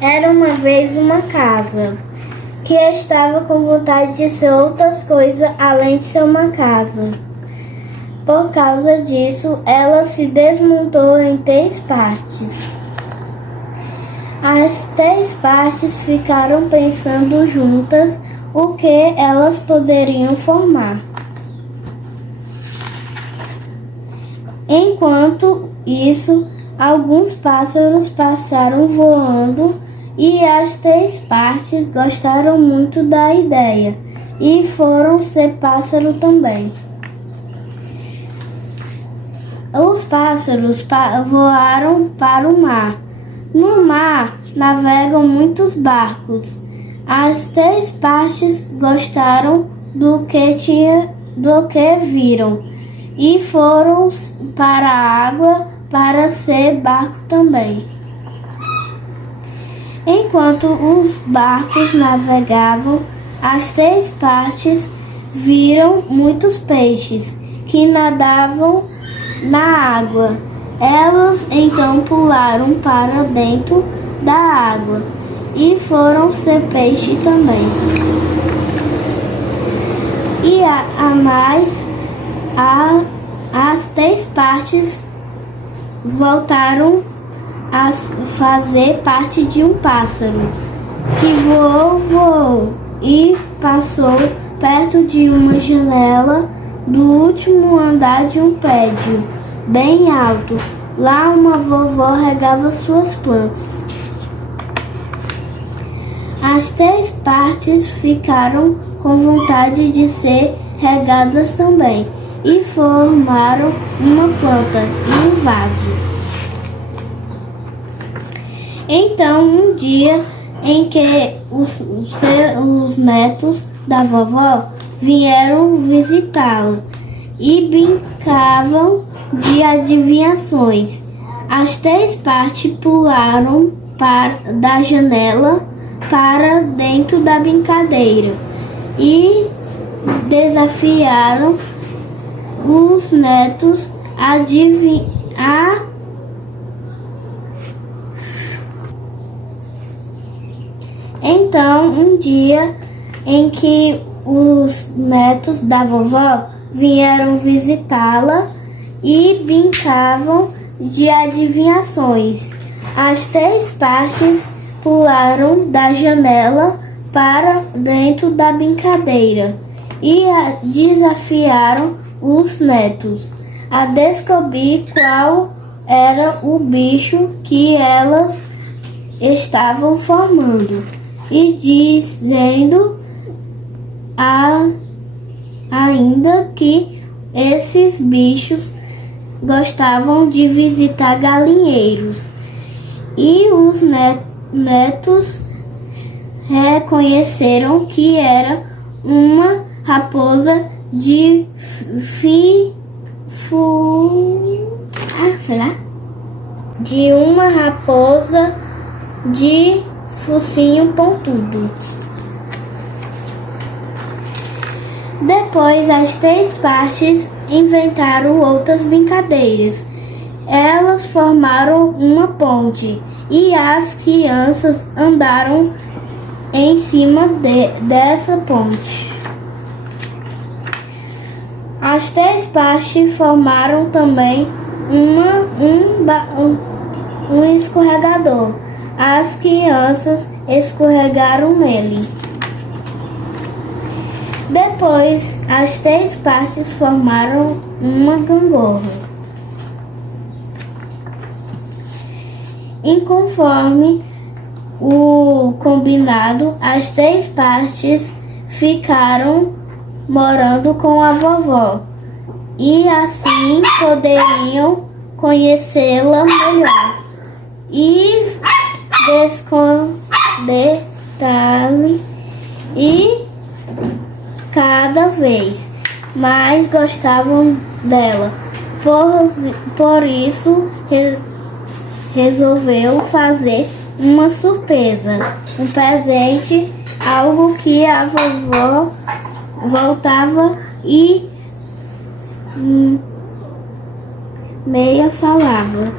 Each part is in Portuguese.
Era uma vez uma casa que estava com vontade de ser outras coisas além de ser uma casa. Por causa disso, ela se desmontou em 3 partes. As 3 partes ficaram pensando juntas o que elas poderiam formar. Enquanto isso, alguns pássaros passaram voando e as 3 partes gostaram muito da ideia e foram ser pássaro também. Os pássaros voaram para o mar. No mar navegam muitos barcos. As 3 partes gostaram do que viram e foram para a água para ser barco também. Enquanto os barcos navegavam, as 3 partes viram muitos peixes que nadavam na água. Elas então pularam para dentro da água e foram ser peixe também. E as 3 partes voltaram a fazer parte de um pássaro que voou e passou perto de uma janela do último andar de um prédio bem alto. Lá uma vovó regava suas plantas. As 3 partes ficaram com vontade de ser regadas também e formaram uma planta e um vaso. Então, um dia em que os netos da vovó vieram visitá-la e brincavam de adivinhações. As 3 partes pularam da janela para dentro da brincadeira e desafiaram os netos a adivinhar. Então, um dia em que os netos da vovó vieram visitá-la e brincavam de adivinhações. As 3 partes pularam da janela para dentro da brincadeira e desafiaram os netos a descobrir qual era o bicho que elas estavam formando e dizendo ainda que esses bichos gostavam de visitar galinheiros. E os netos reconheceram que era uma raposa de uma raposa de focinho pontudo. Depois, as 3 partes inventaram outras brincadeiras. Elas formaram uma ponte e as crianças andaram em cima dessa ponte. As 3 partes formaram também um escorregador. As crianças escorregaram nele. Depois, as 3 partes formaram uma gangorra. E conforme o combinado, as 3 partes ficaram morando com a vovó e assim poderiam conhecê-la melhor e detalhe e cada vez mais gostavam dela. Por isso resolveu fazer uma surpresa, um presente, algo que a vovó voltava e meia falava.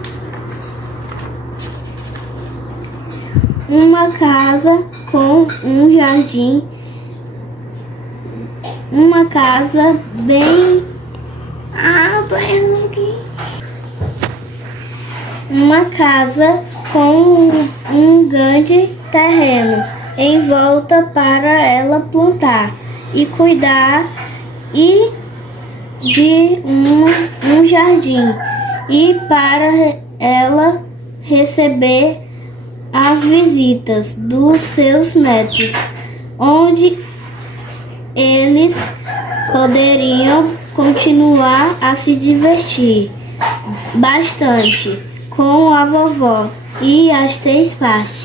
uma casa com um jardim, uma casa bem uma casa com um grande terreno em volta para ela plantar e cuidar e de um jardim e para ela receber as visitas dos seus netos, onde eles poderiam continuar a se divertir bastante com a vovó e as três partes.